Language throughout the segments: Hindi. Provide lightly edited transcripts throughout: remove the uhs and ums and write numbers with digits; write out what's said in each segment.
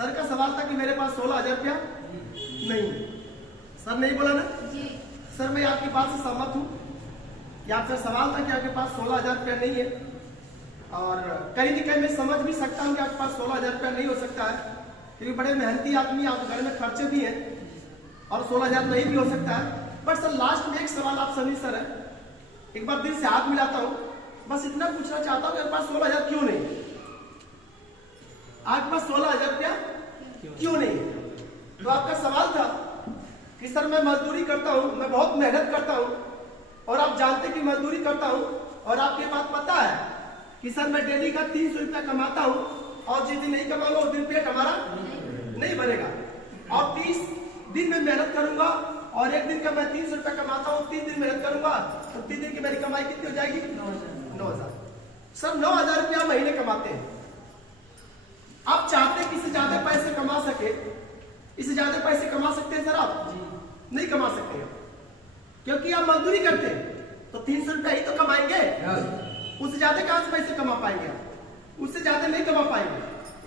सर का सवाल था कि मेरे पास 16,000 रुपया नहीं है। सर नहीं बोला ना जी। सर मैं आपकी बात से सहमत हूँ कि आपका सवाल था कि आपके पास 16,000 रुपया नहीं है, और कहीं ना कहीं मैं समझ भी सकता हूँ कि आपके पास 16,000 रुपया नहीं हो सकता है, क्योंकि बड़े मेहनती आदमी, आप घर में खर्चे भी हैं और 16,000 नहीं भी हो सकता है। बट सर लास्ट में एक सवाल आप सभी सर है, एक बार दिल से हाथ मिलाता हूँ, बस इतना पूछना चाहता हूँ, मेरे पास 16,000 क्यों नहीं? आपके पास 16,000 रुपया क्यों नहीं? तो आपका सवाल था कि सर मैं मजदूरी करता हूँ, मैं बहुत मेहनत करता हूँ, और आप जानते कि मजदूरी करता हूँ, और आपके पास पता है कि सर मैं डेली का 300 रुपया कमाता हूँ, और जिस दिन नहीं कमाऊंगा उस दिन पेट हमारा नहीं भरेगा, और 30 दिन में मेहनत करूंगा, और एक दिन का मैं 300 रुपया कमाता हूँ, 3 दिन मेहनत करूंगा, तो 3 दिन की मेरी कमाई कितनी हो जाएगी? 9,000। सर 9,000 रुपया महीने कमाते हैं, आप चाहते हैं कि इससे ज्यादा पैसे कमा सके, इससे ज्यादा पैसे कमा सकते हैं सर? आप नहीं कमा सकते हैं, क्योंकि आप मजदूरी करते हैं, तो 300 रुपया ही तो कमाएंगे, उससे ज्यादा कहां से पैसे कमा पाएंगे? उससे ज्यादा नहीं कमा पाएंगे।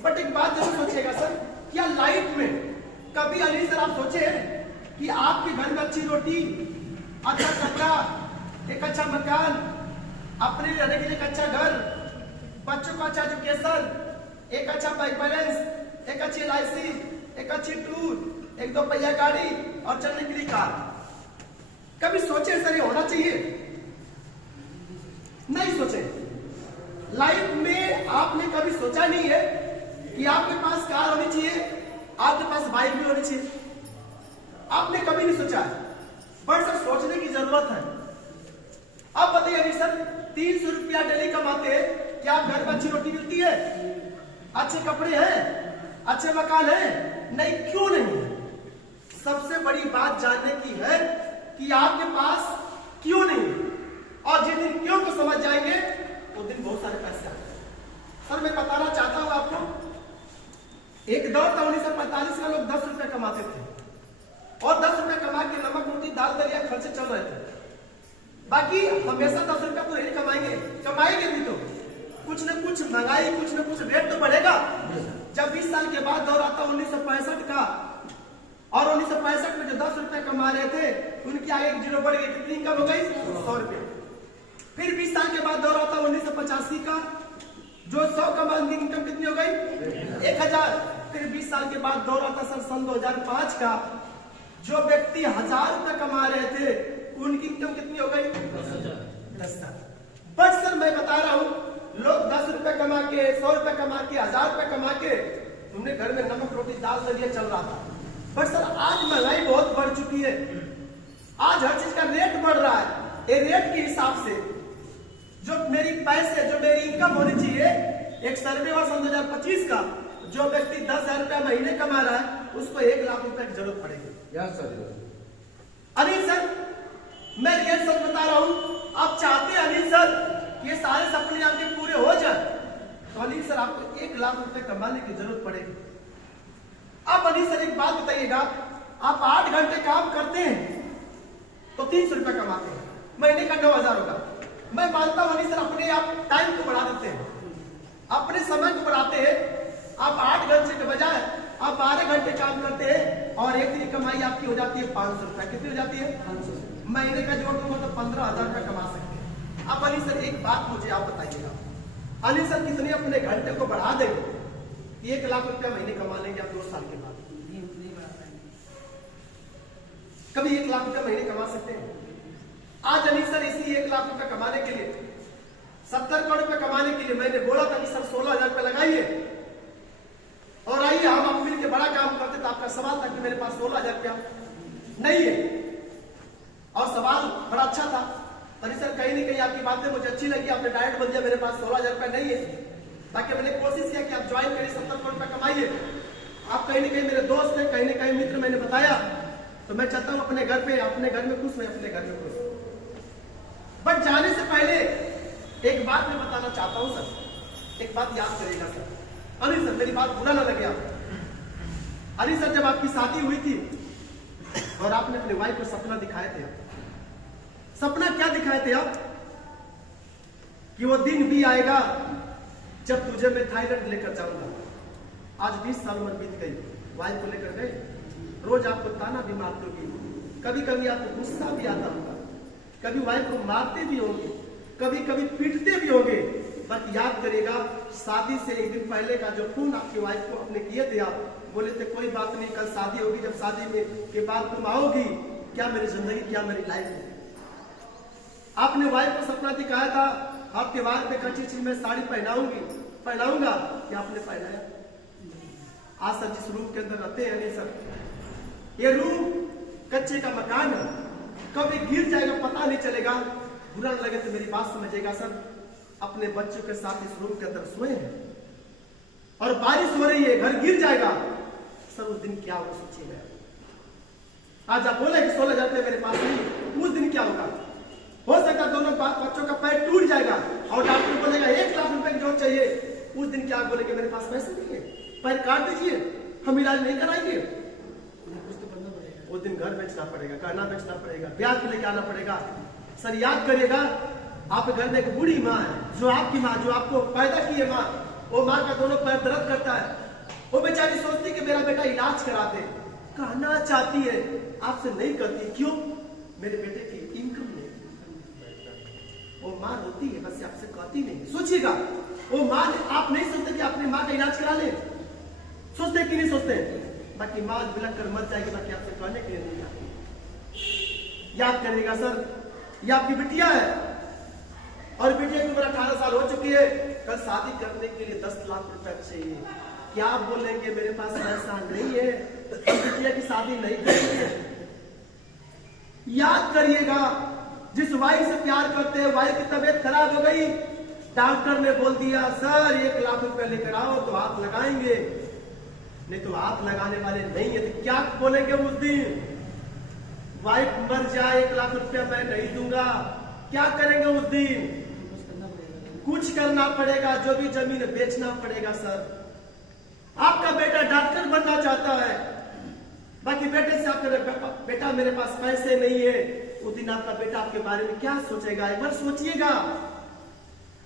बट एक बात जरूर सोचिएगा सर, क्या लाइफ में कभी अली सर आप सोचे कि आपके घर में अच्छी रोटी, अच्छा कपड़ा, एक अच्छा मकान, अपने लिए रहने के लिए एक अच्छा घर, बच्चों का अच्छा एजुकेशन, एक अच्छा बैंक बैलेंस, एक अच्छी LIC, एक अच्छी टूर, एक 2 पहिया गाड़ी और चलने के लिए कार, कभी सोचे सर ये होना चाहिए? नहीं सोचे। लाइफ में आपने कभी सोचा नहीं है कि आपके पास कार होनी चाहिए, आपके पास बाइक भी होनी चाहिए? आपने कभी नहीं सोचा है, बट सर सोचने की जरूरत है। अब बताइए सर, 300 रुपया डेली कमाते हैं, क्या आप घर में अच्छी रोटी मिलती है, अच्छे कपड़े हैं, अच्छे मकान हैं? नहीं। क्यों नहीं? सबसे बड़ी बात जानने की है कि आपके पास क्यों नहीं, और जिस दिन क्यों को समझ जाएंगे उस दिन बहुत सारे पैसे आते हैं। सर मैं बताना चाहता हूं आपको, एक दौर था 1945 का, लोग 10 रुपए कमाते थे, और 10 रुपए कमा के नमक रोटी दाल दलिया खर्चे चल रहे थे। बाकी हमेशा 10 रुपया तो नहीं कमाएंगे, कमाएंगे भी तो कुछ न कुछ महंगाई, कुछ न कुछ रेट तो बढ़ेगा। जब 20 साल के बाद दौर आता 1965 का, और 1965 में जो 10 रुपए कमा रहे थे उनकी आगे एक जीरो बढ़ गई, कितनी इनकम हो गई? 100 रुपये। फिर 20 साल के बाद दौर आता 1985 का, जो 100 कमा उनकी इनकम कितनी हो गई? 1,000। फिर 20 साल के बाद दौर आता सर सन 2005 का, जो व्यक्ति 1,000 रुपए कमा रहे थे उनकी इनकम कितनी हो गई? 10,000। बट सर मैं बता रहा हूं, लोग 10 रुपए कमा के, 100 रुपए कमा के, 1,000 रुपए कमा के, उन्हें घर में नमक रोटी दाल दलिया चल रहा था। बट सर आज महंगाई बहुत बढ़ चुकी है, आज हर चीज का रेट बढ़ रहा है। ये रेट के हिसाब से जो मेरी पैसे, जो मेरी इनकम होनी चाहिए, एक सर्वे हुआ सन 2025 का, जो व्यक्ति 10,000 रुपया महीने कमा रहा है उसको 1 लाख रुपए की जरूरत पड़ेगी। अनिल सर मैं रियल सच बता रहा हूं, आप चाहते हैं अनिल सर ये सारे सपने आपके पूरे हो जाए, तो अनिल सर आपको 1 लाख रुपए कमाने की जरूरत पड़ेगी। अब अनिल सर एक बात बताइएगा, आप 8 घंटे काम करते हैं तो 300 रुपया कमाते हैं, महीने का 9,000 होगा। मैं मानता हूं अनिल सर अपने आप टाइम को बढ़ा देते हैं, अपने समय को बढ़ाते हैं, आप 8 घंटे के बजाय आप 12 घंटे काम करते हैं, और एक दिन की कमाई आपकी हो जाती है 500 रुपया। कितनी हो जाती है? 500। महीने का जोड़ दूंगा तो 15,000 रुपया कमा सकते हैं। अब अनिल सर एक बात मुझे आप बताइएगा, अनिल सर कितने अपने घंटे को बढ़ा देंगे? 1 लाख रुपया महीने कमा लेंगे आप 2 साल के बाद? कभी 1 लाख रुपया महीने कमा सकते हैं? आज अनिल सर इसी 1 लाख रुपया कमाने के लिए, 70 करोड़ रुपया कमाने के लिए मैंने बोला था कि सर 16,000 रुपया लगाइए और आइए हम आप मिलकर बड़ा काम करते। तो आपका सवाल था कि मेरे पास 16,000 रुपया नहीं है, और सवाल बड़ा अच्छा था। अनिल सर कहीं ना कहीं आपकी बातें मुझे अच्छी लगी, आपने डायरेक्ट बोल दिया मेरे पास 16,000 रुपया नहीं है, ताकि मैंने कोशिश किया कि आप ज्वाइन करिए, 70 करोड़ रुपया कमाइए। आप कहीं ना कहीं मेरे दोस्त हैं, कहीं ना कहीं मित्र, मैंने बताया, तो मैं चाहता हूं अपने घर पे, अपने घर में खुश, मैं अपने घर में खुश। बट जाने से पहले एक बात मैं बताना चाहता हूं सर, एक बात याद करिएगा सर। अनिल सर मेरी बात बुरा ना लगे आप। अनिल सर जब आपकी शादी हुई थी और आपने अपने वाइफ को सपना दिखाए थे, सपना क्या दिखाए थे आप? कि वो दिन भी आएगा जब तुझे मैं थाईलैंड लेकर जाऊंगा, आज 20 साल उम्र बीत गई, वाइफ को लेकर गए, रोज आपको ताना भी मारते होगी, कभी कभी आपको गुस्सा भी आता होगा, कभी वाइफ को मारते भी होंगे, कभी कभी पीटते भी होंगे। बट याद करिएगा, शादी से एक दिन पहले का जो फोन आपकी वाइफ को आपने किए थे, आप बोले थे कोई बात नहीं, कल शादी होगी, जब शादी में के बाद तुम आओगी, क्या मेरी जिंदगी, क्या मेरी लाइफ है। आपने वाइफ को सपना दिखाया था, आप त्योहार पे कच्ची चीज में साड़ी पहनाऊंगा, क्या आपने पहनाया? आज सर जिस रूम के अंदर रहते हैं, नहीं सर, ये रूम कच्चे का मकान है, कभी गिर जाएगा पता नहीं चलेगा। बुरा न लगे तो मेरी बात समझिएगा सर, अपने बच्चों के साथ इस रूम के अंदर सोए हैं और बारिश हो रही है, घर गिर जाएगा सर, उस दिन क्या होगा सोचिएगा। आज आप बोले कि 16,000 रुपये मेरे पास नहीं, उस दिन क्या होगा? हो सकता दोनों बच्चों का पैर टूट जाएगा और डॉक्टर बोलेगा 1 लाख रुपए की जरूरत चाहिए, उस दिन क्या बोलेंगे मेरे पास पैसे नहीं है, पैर काट दीजिए, हम इलाज नहीं कराएंगे। उस दिन घर बेचना पड़ेगा, गहना बेचना पड़ेगा, ब्याज पे लेके आना पड़ेगा। सर याद करिएगा, आपके घर में एक बूढ़ी माँ है, जो आपकी माँ, जो आपको पैदा की है माँ, वो माँ का दोनों पैर दर्द करता है, वो बेचारी सोचती कि मेरा बेटा इलाज करा दे, कहना चाहती है, आपसे नहीं करती, क्यों? मेरे बेटे की इनकम नहीं। वो माँ रोती है, बस आपसे कहती नहीं। सोचिएगा, वो माँ, आप नहीं सोचते कि अपनी माँ का इलाज करा ले, सोचते कि नहीं सोचते? बाकी माँ बिलख कर मर जाएगी, बाकी आपसे कहने के लिए नहीं आती। याद करिएगा सर, ये आपकी बिटिया है और बिटिया की उम्र 18 साल हो चुकी है, कल शादी करने के लिए 10 लाख रुपए चाहिए। क्या आप बोलेंगे मेरे पास पैसा नहीं है, बिटिया की शादी नहीं करेंगे? याद करिएगा, जिस वाइफ से प्यार करते हैं, वाइफ की तबीयत खराब हो गई, डॉक्टर ने बोल दिया सर 1 लाख रुपए लेकर आओ तो हाथ लगाएंगे, नहीं तो हाथ लगाने वाले नहीं है। तो क्या बोलेंगे उस दिन? वाइफ मर जाए 1 लाख रुपया मैं नहीं दूंगा, क्या करेंगे उस दिन? कुछ करना पड़ेगा, जो भी जमीन बेचना पड़ेगा। सर आपका बेटा डॉक्टर बनना चाहता है, बाकी बेटे से आपका बेटा मेरे पास पैसे नहीं है, उस दिन आपका बेटा आपके बारे में क्या सोचेगा? एक बार सोचिएगा।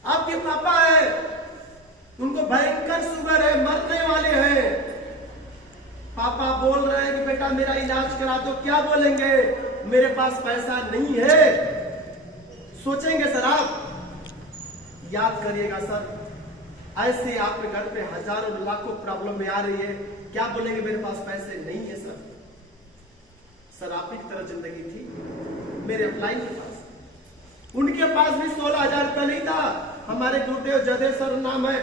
आपके पापा है, उनको भयंकर शुगर है, मरने वाले हैं, पापा बोल रहे हैं कि बेटा मेरा इलाज करा दो, क्या बोलेंगे? मेरे पास पैसा नहीं है, सोचेंगे सर आप? याद करिएगा सर, ऐसे आपके घर पे हजारों लाखों प्रॉब्लम में आ रही है, क्या बोलेंगे? मेरे पास पैसे नहीं है सर। सर आप ही की तरह जिंदगी थी मेरे अपलाइन के पास, उनके पास भी 16,000 रुपया नहीं था। हमारे गुरुदेव जयदेव सर नाम है,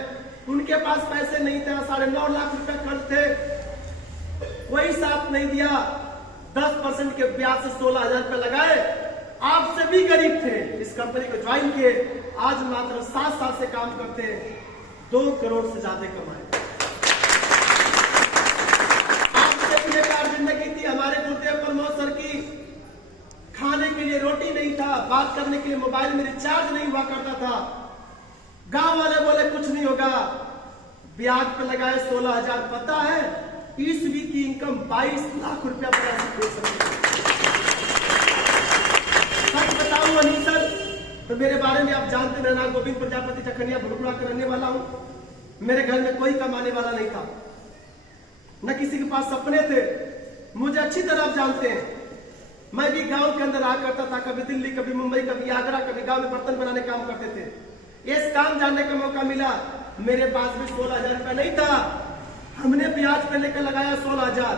उनके पास पैसे नहीं था, 9.5 लाख रुपया कर्ज थे, कोई साथ नहीं दिया, 10% के ब्याज से 16,000 रुपया लगाए। आपसे भी गरीब थे, इस कंपनी को ज्वाइन किए, आज मात्र 7 साल से काम करते हैं, 2 करोड़ से ज्यादा कमाए। आपसे भी बेकार जिंदगी थी। हमारे गुरुदेव प्रमोद सर की खाने के लिए रोटी नहीं था, बात करने के लिए मोबाइल में रिचार्ज नहीं हुआ करता था, गांव वाले बोले कुछ नहीं होगा, ब्याज पे लगाए 16,000। पता है ईस्वी की इनकम 22 लाख रुपया दे सकते। सच बताऊं अनिल सर, तो मेरे बारे में आप जानते, मेरा नाम गोविंद प्रजापति चखनिया भुड़पुरा का रहने वाला हूं। मेरे घर में कोई कमाने वाला नहीं था, न किसी के पास सपने थे, मुझे अच्छी तरह आप जानते हैं। मैं भी गांव के अंदर आ करता था, कभी दिल्ली, कभी मुंबई, कभी आगरा, कभी गांव में बर्तन बनाने काम करते थे। इस काम जानने का मौका मिला, मेरे पास भी 16,000 रुपया नहीं था, हमने ब्याज पे लेकर लगाया 16,000।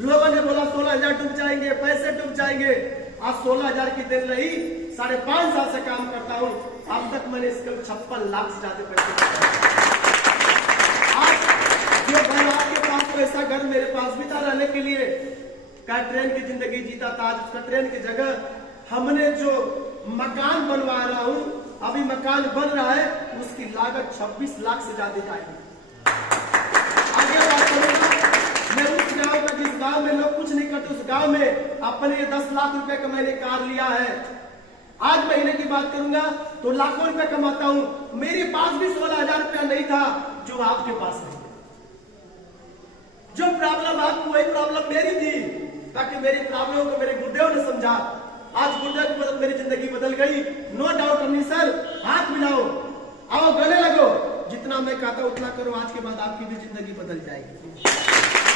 लोगों ने बोला 16,000 डूब जाएंगे, पैसे डूब जाएंगे। आज 16,000 की देन रही, 5.5 साल से काम करता हूं, अब तक मैंने इसके 56 लाख से ज्यादा पैसे। आज जो घर आपके पास पैसा, घर मेरे पास भी था रहने के लिए, क्या ट्रेन की जिंदगी जीता था, आज उसका ट्रेन की जगह हमने जो मकान बनवा रहा हूं, अभी मकान बन रहा है, उसकी लागत 26 लाख से ज्यादा जाएगी। आगे बात करूंगा मैं उस गांव का, जिस गांव में लोग कुछ नहीं करते, उस गांव में अपने 10 लाख रुपए का मैंने कार लिया है। आज महीने की बात करूंगा तो लाखों रुपए कमाता हूं। मेरे पास भी 16,000 रुपया नहीं था जो आपके पास है। जो प्रॉब्लम आपको, वही प्रॉब्लम मेरी थी, ताकि मेरी प्रॉब्लम को मेरे गुरुदेव ने समझा। आज गुरुदेव की मदद मेरी जिंदगी बदल गई। नो डाउट अनिल सर, हाथ मिलाओ, आओ गले लगो, जितना मैं कहता उतना करो, आज के बाद आपकी भी जिंदगी बदल जाएगी।